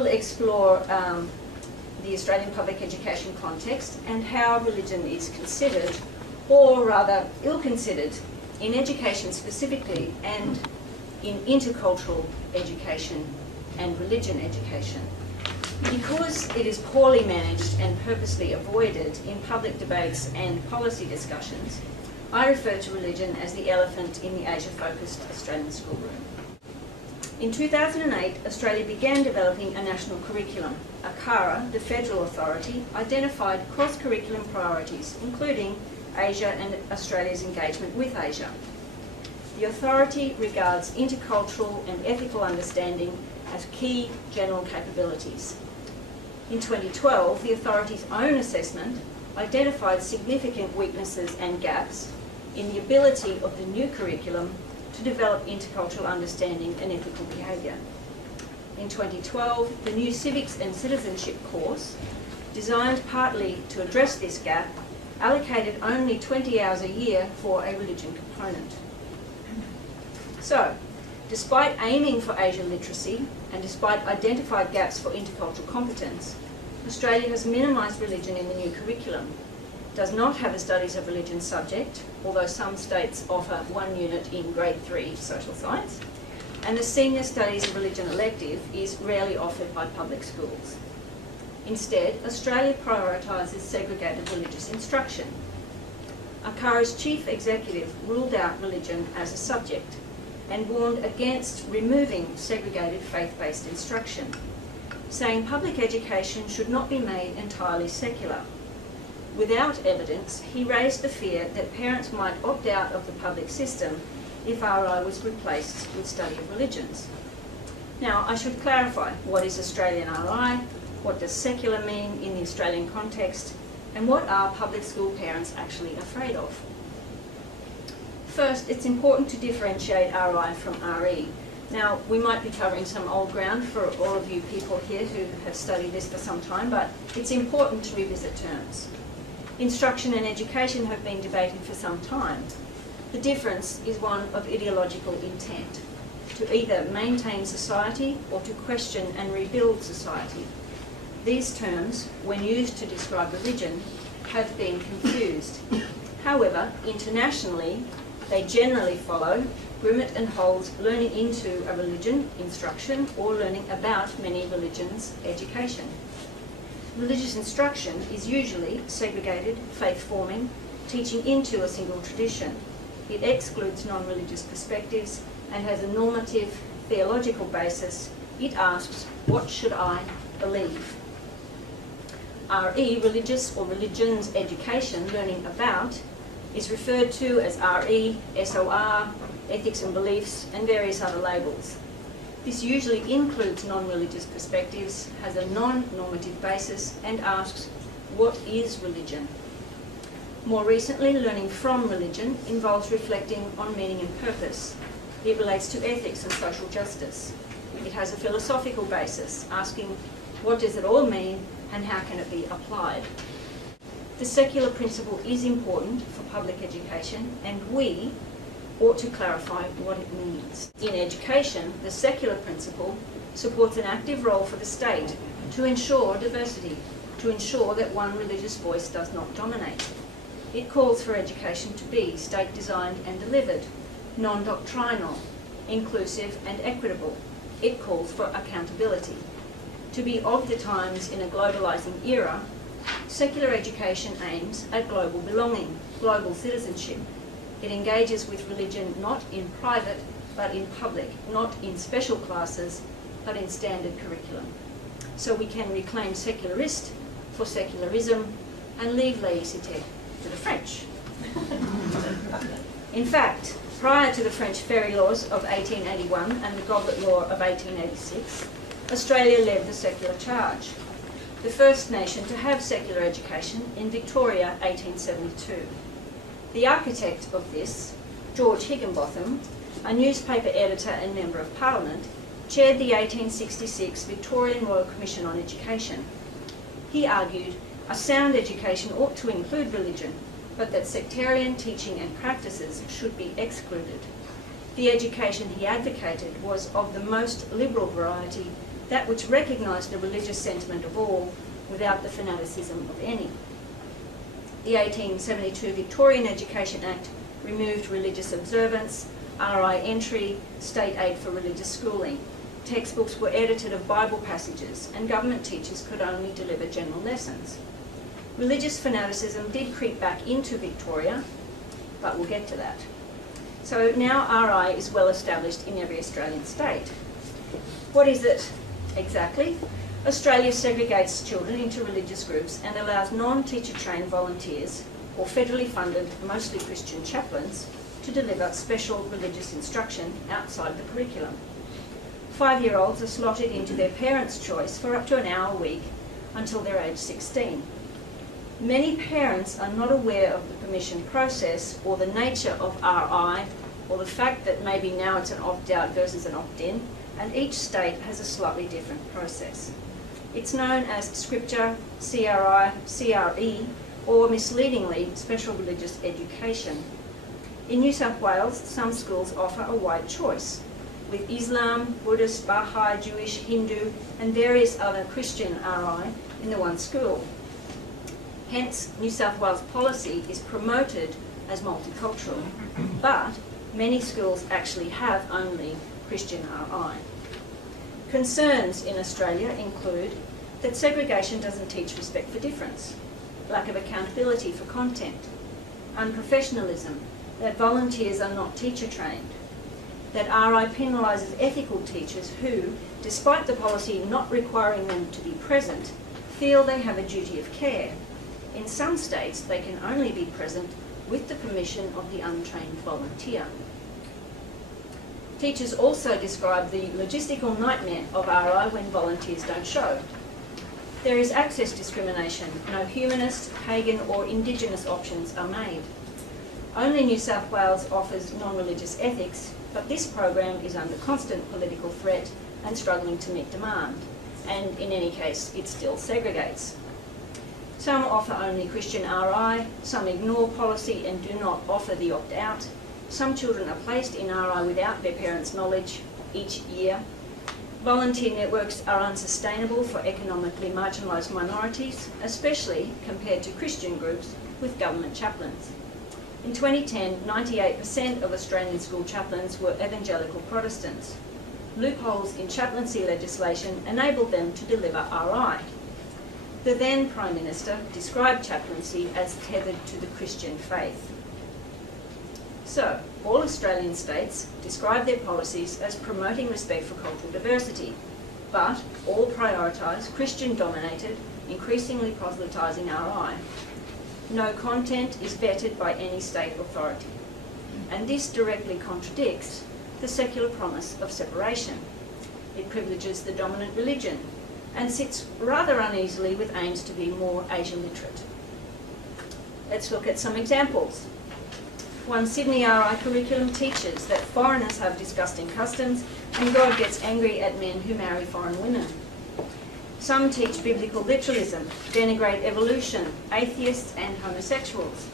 will explore the Australian public education context and how religion is considered, or rather ill-considered, in education specifically and in intercultural education and religion education. Because it is poorly managed and purposely avoided in public debates and policy discussions, I refer to religion as the elephant in the Asia-focused Australian schoolroom. In 2008, Australia began developing a national curriculum. ACARA, the federal authority, identified cross-curriculum priorities, including Asia and Australia's engagement with Asia. The authority regards intercultural and ethical understanding as key general capabilities. In 2012, the authority's own assessment identified significant weaknesses and gaps in the ability of the new curriculum to develop intercultural understanding and ethical behaviour. In 2012, the new Civics and Citizenship course, designed partly to address this gap, allocated only 20 hours a year for a religion component. So, despite aiming for Asia literacy and despite identified gaps for intercultural competence, Australia has minimised religion in the new curriculum, does not have a studies of religion subject, although some states offer 1 unit in grade 3 social science, and the senior studies of religion elective is rarely offered by public schools. Instead, Australia prioritises segregated religious instruction. ACARA's chief executive ruled out religion as a subject and warned against removing segregated faith-based instruction, saying public education should not be made entirely secular. Without evidence, he raised the fear that parents might opt out of the public system if RI was replaced with study of religions. Now, I should clarify, what is Australian RI, what does secular mean in the Australian context, and what are public school parents actually afraid of? First, it's important to differentiate RI from RE. Now, we might be covering some old ground for all of you people here who have studied this for some time, but it's important to revisit terms. Instruction and education have been debated for some time. The difference is one of ideological intent, to either maintain society or to question and rebuild society. These terms, when used to describe religion, have been confused. However, internationally, they generally follow Grimmett and Hole's learning into a religion instruction or learning about many religions education. Religious instruction is usually segregated, faith-forming, teaching into a single tradition. It excludes non-religious perspectives and has a normative, theological basis. It asks, what should I believe? RE, religious or religions education, learning about, is referred to as RE, SOR, ethics and beliefs, and various other labels. This usually includes non-religious perspectives, has a non-normative basis, and asks, what is religion? More recently, learning from religion involves reflecting on meaning and purpose. It relates to ethics and social justice. It has a philosophical basis, asking, what does it all mean and how can it be applied? The secular principle is important for public education, and we ought to clarify what it means. In education, the secular principle supports an active role for the state to ensure diversity, to ensure that one religious voice does not dominate. It calls for education to be state-designed and delivered, non-doctrinal, inclusive and equitable. It calls for accountability. To be of the times in a globalising era, secular education aims at global belonging, global citizenship. It engages with religion not in private, but in public, not in special classes, but in standard curriculum. So we can reclaim secularist for secularism and leave laïcité to the French. In fact, prior to the French ferry laws of 1881 and the Goblet Law of 1886, Australia led the secular charge, the first nation to have secular education in Victoria, 1872. The architect of this, George Higginbotham, a newspaper editor and Member of Parliament, chaired the 1866 Victorian Royal Commission on Education. He argued a sound education ought to include religion, but that sectarian teaching and practices should be excluded. The education he advocated was of the most liberal variety, that which recognised the religious sentiment of all without the fanaticism of any. The 1872 Victorian Education Act removed religious observance, RI entry, state aid for religious schooling. Textbooks were edited of Bible passages, and government teachers could only deliver general lessons. Religious fanaticism did creep back into Victoria, but we'll get to that. So now RI is well established in every Australian state. What is it exactly? Australia segregates children into religious groups and allows non-teacher trained volunteers, or federally funded, mostly Christian chaplains, to deliver special religious instruction outside the curriculum. 5-year-olds are slotted into their parents' choice for up to an hour a week until they're age 16. Many parents are not aware of the permission process or the nature of RI, or the fact that maybe now it's an opt-out versus an opt-in, and each state has a slightly different process. It's known as Scripture, CRI, CRE, or misleadingly, Special Religious Education. In New South Wales, some schools offer a wide choice, with Islam, Buddhist, Baha'i, Jewish, Hindu, and various other Christian RI in the one school. Hence, New South Wales policy is promoted as multicultural, but many schools actually have only Christian RI. Concerns in Australia include that segregation doesn't teach respect for difference, lack of accountability for content, unprofessionalism, that volunteers are not teacher trained, that RI penalises ethical teachers who, despite the policy not requiring them to be present, feel they have a duty of care. In some states, they can only be present with the permission of the untrained volunteer. Teachers also describe the logistical nightmare of RI when volunteers don't show. There is access discrimination. No humanist, pagan or Indigenous options are made. Only New South Wales offers non-religious ethics, but this program is under constant political threat and struggling to meet demand. And in any case, it still segregates. Some offer only Christian RI, some ignore policy and do not offer the opt-out. Some children are placed in RI without their parents' knowledge each year. Volunteer networks are unsustainable for economically marginalised minorities, especially compared to Christian groups with government chaplains. In 2010, 98% of Australian school chaplains were evangelical Protestants. Loopholes in chaplaincy legislation enabled them to deliver RI. The then Prime Minister described chaplaincy as tethered to the Christian faith. So, all Australian states describe their policies as promoting respect for cultural diversity, but all prioritise Christian-dominated, increasingly proselytising RI. No content is vetted by any state authority, and this directly contradicts the secular promise of separation. It privileges the dominant religion and sits rather uneasily with aims to be more Asian literate. Let's look at some examples. One Sydney RI curriculum teaches that foreigners have disgusting customs and God gets angry at men who marry foreign women. Some teach biblical literalism, denigrate evolution, atheists and homosexuals.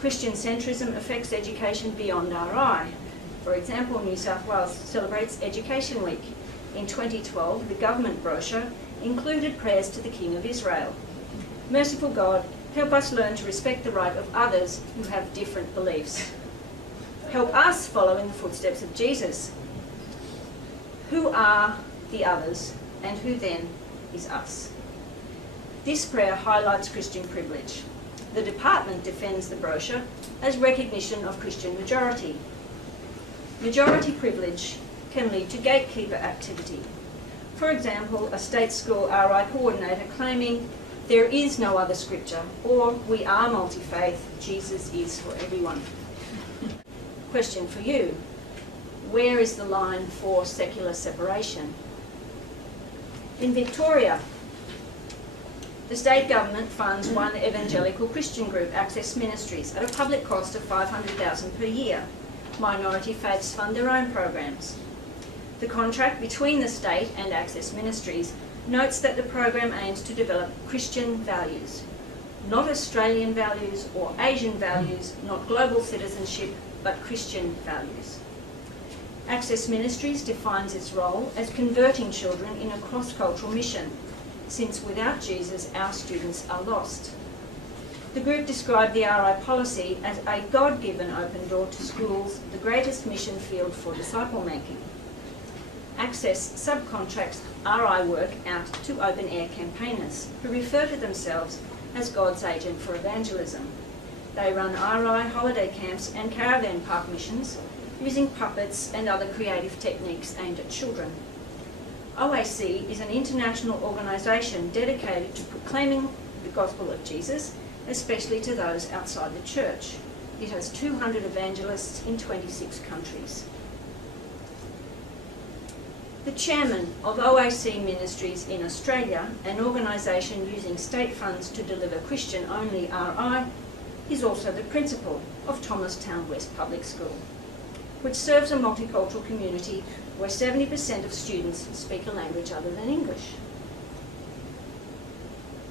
Christian centrism affects education beyond RI. For example, New South Wales celebrates Education Week. In 2012, the government brochure included prayers to the King of Israel. Merciful God, help us learn to respect the right of others who have different beliefs. Help us follow in the footsteps of Jesus. Who are the others and who then is us? This prayer highlights Christian privilege. The department defends the brochure as recognition of Christian majority. Majority privilege can lead to gatekeeper activity. For example, a state school RI coordinator claiming there is no other scripture, or we are multi-faith, Jesus is for everyone. Question for you, where is the line for secular separation? In Victoria, the state government funds one evangelical Christian group, Access Ministries, at a public cost of $500,000 per year. Minority faiths fund their own programs. The contract between the state and Access Ministries notes that the program aims to develop Christian values, not Australian values or Asian values, not global citizenship, but Christian values. Access Ministries defines its role as converting children in a cross-cultural mission, since without Jesus our students are lost. The group described the RI policy as a God-given open door to schools, the greatest mission field for disciple making. Access subcontracts RI work out to open-air campaigners who refer to themselves as God's agent for evangelism. They run RI holiday camps and caravan park missions using puppets and other creative techniques aimed at children. OAC is an international organisation dedicated to proclaiming the gospel of Jesus, especially to those outside the church. It has 200 evangelists in 26 countries. The chairman of OAC Ministries in Australia, an organisation using state funds to deliver Christian-only RI, is also the principal of Thomastown West Public School, which serves a multicultural community where 70% of students speak a language other than English.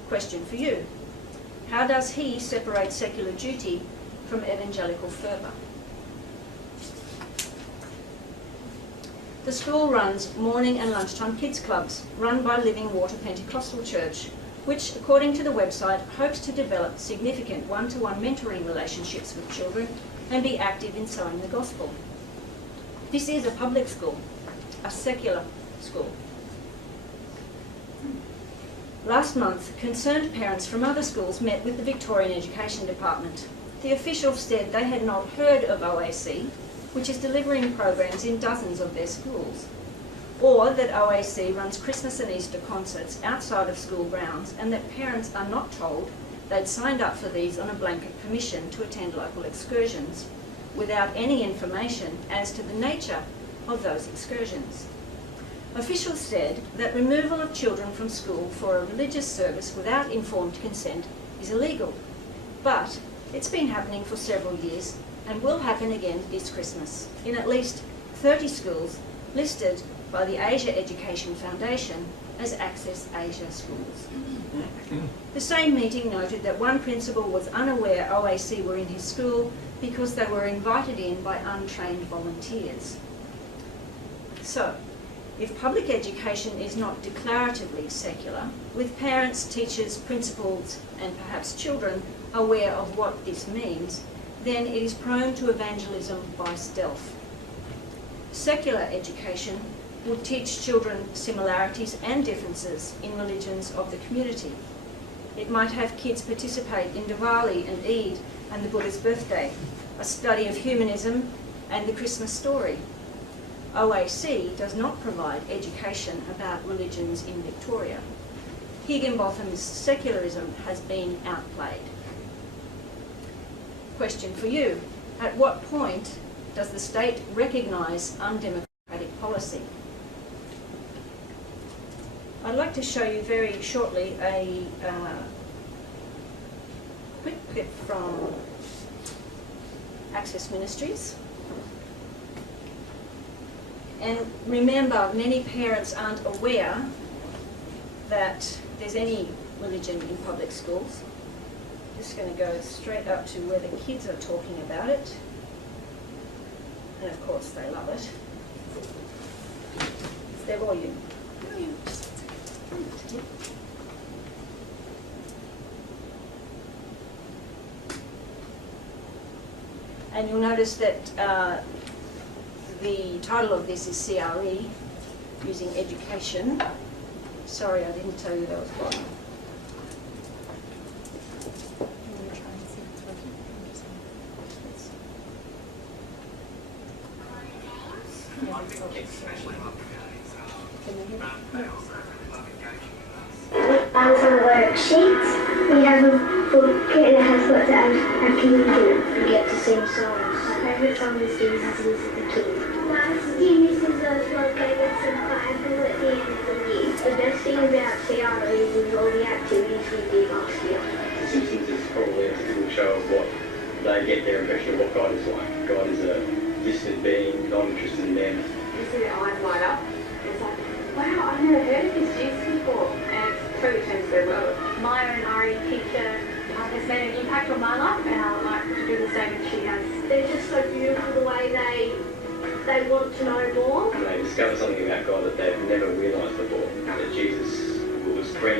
Question for you. How does he separate secular duty from evangelical fervour? The school runs morning and lunchtime kids clubs run by Living Water Pentecostal Church, which, according to the website, hopes to develop significant one-to-one mentoring relationships with children and be active in sowing the gospel. This is a public school, a secular school. Last month, concerned parents from other schools met with the Victorian Education Department. The officials said they had not heard of OAC, which is delivering programs in dozens of their schools, or that OAC runs Christmas and Easter concerts outside of school grounds and that parents are not told they'd signed up for these on a blanket permission to attend local excursions, without any information as to the nature of those excursions. Officials said that removal of children from school for a religious service without informed consent is illegal, but it's been happening for several years and will happen again this Christmas in at least 30 schools listed by the Asia Education Foundation as Access Asia schools. The same meeting noted that one principal was unaware OAC were in his school because they were invited in by untrained volunteers. So, if public education is not declaratively secular, with parents, teachers, principals and perhaps children aware of what this means, then it is prone to evangelism by stealth. Secular education would teach children similarities and differences in religions of the community. It might have kids participate in Diwali and Eid and the Buddha's birthday, a study of humanism and the Christmas story. OAC does not provide education about religions in Victoria. Higginbotham's secularism has been outplayed. Question for you. At what point does the state recognise undemocratic policy? I'd like to show you very shortly a quick clip from Access Ministries. And remember, many parents aren't aware that there's any religion in public schools. Just going to go straight up to where the kids are talking about it. And of course they love it. It's their volume. And you'll notice that the title of this is CRE, using education. Sorry, I didn't tell you that was one. On some worksheets, we have a book that has lots of activities. We get to sing songs. My favourite song is Jesus is the King. My Jesus is those located some Bible at the end of the year. The best thing about CRE is all the activities we did last year. Simpsons is probably a typical show of what they get their impression of what God is like. God is a distant being, not interested in them. You see their eyes light up. It's like, wow, I've never heard of this Jesus before. And it's totally changed their world. My own RE teacher has made an impact on my life, and I would like to do the same as she has. They're just so beautiful the way they they want to know more. And they discover something about God that they've never realised before. That Jesus was friend.